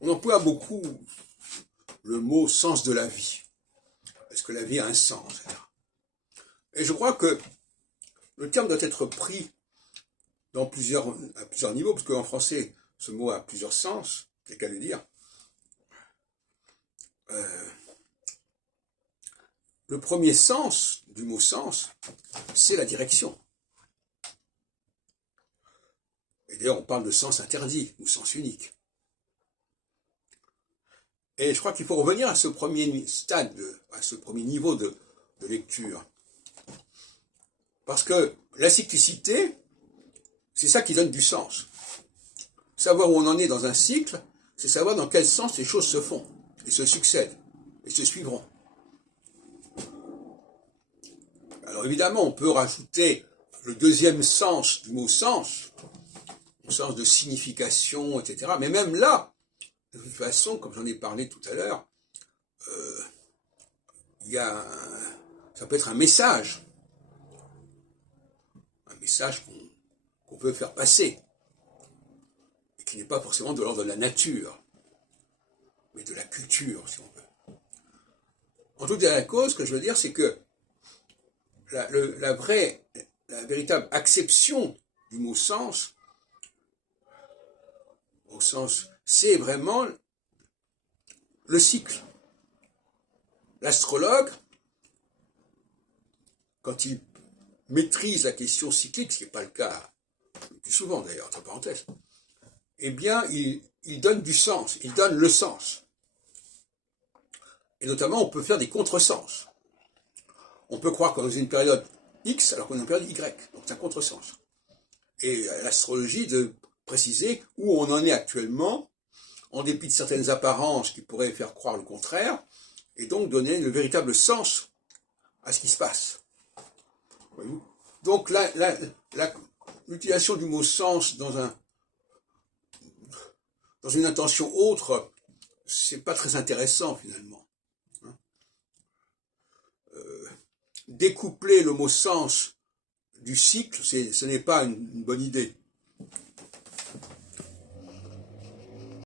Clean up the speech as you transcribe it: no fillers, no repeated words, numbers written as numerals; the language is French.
On emploie beaucoup le mot sens de la vie. Est-ce que la vie a un sens? Et je crois que le terme doit être pris à plusieurs niveaux, parce qu'en français, ce mot a plusieurs sens, c'est qu'à le dire. Le premier sens du mot sens, c'est la direction. Et d'ailleurs, on parle de sens interdit ou sens unique. Et je crois qu'il faut revenir à ce premier stade, à ce premier niveau de lecture. Parce que la cyclicité, c'est ça qui donne du sens. Savoir où on en est dans un cycle, c'est savoir dans quel sens les choses se font, et se succèdent, et se suivront. Alors évidemment, on peut rajouter le deuxième sens du mot sens, au sens de signification, etc. Mais même là, de toute façon, comme j'en ai parlé tout à l'heure, ça peut être un message qu'on peut faire passer, et qui n'est pas forcément de l'ordre de la nature, mais de la culture, si on veut. En tout état de cause, ce que je veux dire, c'est que la véritable acception du mot sens, au sens, c'est vraiment le cycle. L'astrologue, quand il maîtrise la question cyclique, ce qui n'est pas le cas le plus souvent d'ailleurs, entre parenthèses, eh bien, il donne du sens, il donne le sens. Et notamment, on peut faire des contresens. On peut croire qu'on est dans une période X alors qu'on est dans une période Y, donc c'est un contresens. Et l'astrologie de préciser où on en est actuellement, en dépit de certaines apparences qui pourraient faire croire le contraire, et donc donner le véritable sens à ce qui se passe. Voyez-vous ? Donc l'utilisation du mot sens dans une intention autre, c'est pas très intéressant finalement. Découpler le mot sens du cycle, ce n'est pas une bonne idée.